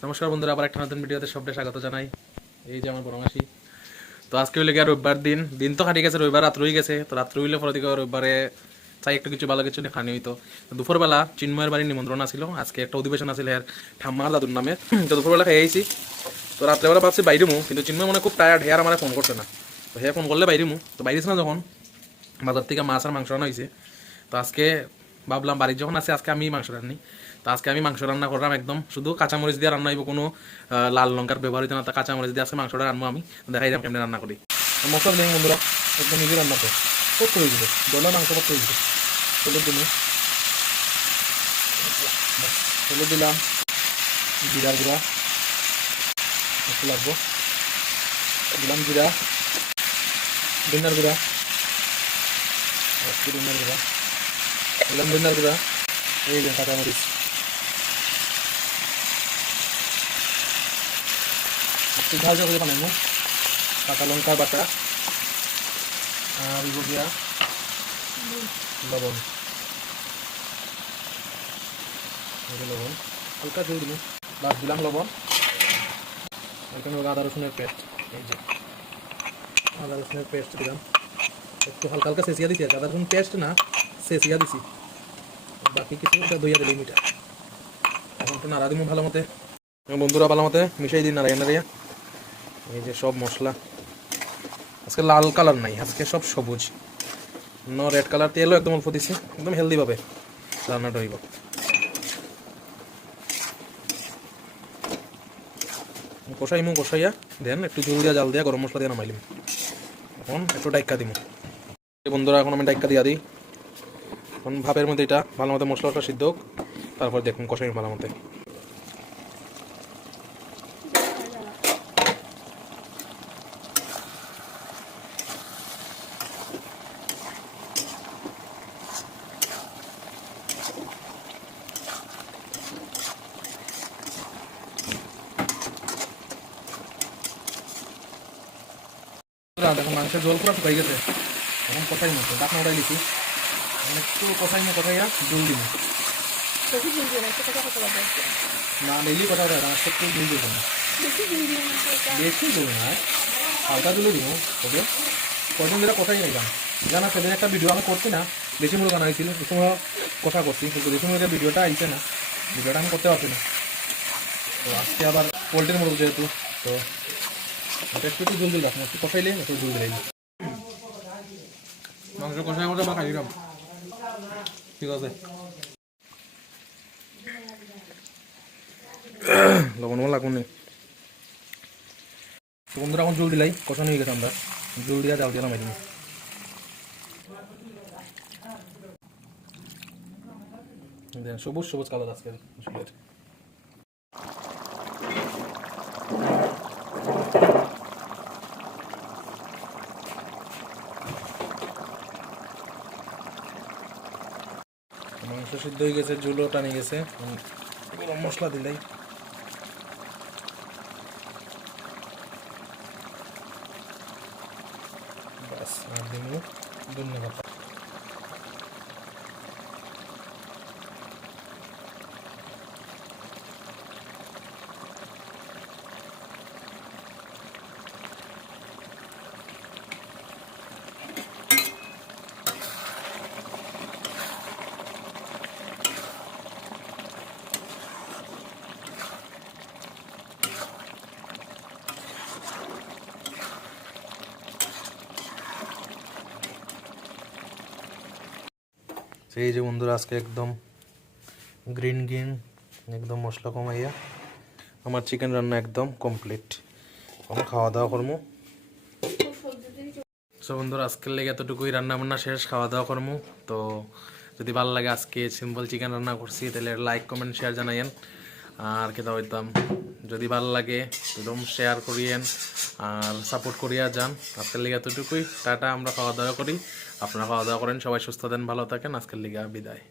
নমস্কার বন্ধুরা, আবার একটা নতুন ভিডিওতে সবাইকে স্বাগত জানাই। এই যে আমার বড় মাসি। তো আজকে হইলে গিয়ে রবিবার দিন দিন তো খাটি গেছে, রবিবার রাত রয়ে গেছে। তো রাত্রে হইলে পরে দিকে রবিবারে চাই একটু কিছু ভালো কিছু খানি হইতো। দুপুরবেলা চিন্ময়ের বাড়ির নিমন্ত্রণ আছিল, আজকে একটা অধিবেশন আছিল এর ঠাম্মার দাদুর নামে। তো দুপুরবেলা খেয়ে আইছি। তো রাত্রেবেলা ভাবছি বাইরে মু, কিন্তু চিন্ময় মনে খুব টায়ার্ড, হেয়ার আমার ফোন করছে না। তো হ্যাঁ ফোন করলে বাইরে মু, তো বাইরেছি না যখন বাজার থেকে মাছ আর মাংস আনা হয়েছে। তো আজকে ভাবলাম বাড়ির যখন আছে আজকে আমি মাংস রান্নি। তো আজকে আমি মাংস রান্না করলাম একদম শুধু কাঁচামরিচ দিয়ে রান্না হইব, কোনো লাল লঙ্কার ব্যবহার হইতে না। তা কাঁচামরিচ দিয়ে আজকে মাংসটা রান্না আমি দেখাই দাম কেমনি রান্না করি। মশলা দিন বন্ধুরা, একদম নিজে রান্না করে কত হয়ে যাবে, ডলা মাংস কত হয়ে যাবে। হলুদ দিন, হলুদ দিলাম, জিরার গুঁড়া একটু লাগবো, দিলাম জিরা, ধনিয়ার গুঁড়া, একটু ধনিয়ার গুঁড়া, দিলাম ধনিয়ার গুঁড়া, এই যে কাঁচামরিচ, একটু ঝাল ঝাল করে বানাইব, কাঁচা লঙ্কা বাটা আর দিয়া লবণ, লবণ হালকা দিয়ে দিলাম, বাস দিলাম লবণ। এখানে আদা রসুনের পেস্ট, এই যে আদা রসুনের পেস্ট দিলাম, একটু হালকা হালকা চেঁচিয়া দিচ্ছি। আদা রসুন পেস্ট না, চেঁচিয়া দিছি। বাকি কিছু দইয়া দিলাম এটা। এখন একটু নাড়া দিব ভালো মতে, বন্ধুরা ভালো মতে মিশাই দিন নাড়াইয়া নাড়াইয়া। এই যে সব মশলা, আজকে লাল কালার নাই, আজকে সব সবুজ, রেড কালার তেলও একদম অল্প দিছি, একদম হেলদি ভাবে রান্নাটা হইব। কষাইয়া দেন একটু জল দিয়া জাল দিয়া গরম মশলা দিয়ে নামাইলিম। এখন একটু ডাইকা দিব বন্ধুরা, এখন আমি ডাইকা দিয়া দিই। এখন ভাপের মধ্যে এটা ভালো মতো মশলাটা সিদ্ধ হোক, তারপর দেখুন কষাই ভালো মতো। দেখুন মাংসের জল পুরো শুকাই গেছে, এখন কষাই মতো ডাকনা ওটাই দিচ্ছি। একটু কষাইয়া জল দিব না, ডেইলি কথা হয় না, একটু জল দিব না, বেশি জল না, হালকা জলে দিব। তবে কদিন ধরে কষাই নিলাম, জানা সেদিন একটা ভিডিও আমি করছি না, দেশি মুরগ আনা হয়েছিল, সে সময় কষা করছি, কিন্তু দেশি মুরগের ভিডিওটা আইছে না, ভিডিওটা আমি করতে পারছি না। তো আজকে আবার পোলট্রির মুরগ যেহেতু, তো এটা একটু জল দিল, একটু কষাইলে একটু জল দিলাম, মাংস কষাই মতো বা খাই দিলাম। ঠিক আছে, লবণ লাগুন নেই বন্ধুরা। এখন জল দিলাই কষানো হয়ে গেছে, আমরা জল দিয়া জাল দিয়ে নামাই দিই। সবুজ সবুজ কালার আজকে ঝুলের। মাংস সিদ্ধ হয়ে গেছে, ঝুলও টানে গেছে, গরম মশলা দিলাই, বাস আর দিন ধন্যবাদ। এই যে বন্ধুরা, আজকে একদম গ্রিন গ্রিন একদম মশলা কমাইয়া আমার চিকেন রান্না একদম কমপ্লিট। আমি খাওয়া দাওয়া করবো। সো বন্ধুরা, আজকের লেগে এতটুকুই, রান্না বান্না শেষ, খাওয়া দাওয়া করবো। তো যদি ভালো লাগে আজকে সিম্পল চিকেন রান্না করছি, তাহলে লাইক কমেন্ট শেয়ার জানাইয়েন। আর খেতে হইতাম যদি ভালো লাগে একদম শেয়ার করিয়েন আর সাপোর্ট করিয়া যান। আজকের লেগে এতটুকুই, টাটা। আমরা খাওয়া দাওয়া করি, আপনারা খাওয়া দাওয়া করেন, সবাই সুস্থ দেন, ভালো থাকেন। আজকের লেগে বিদায়।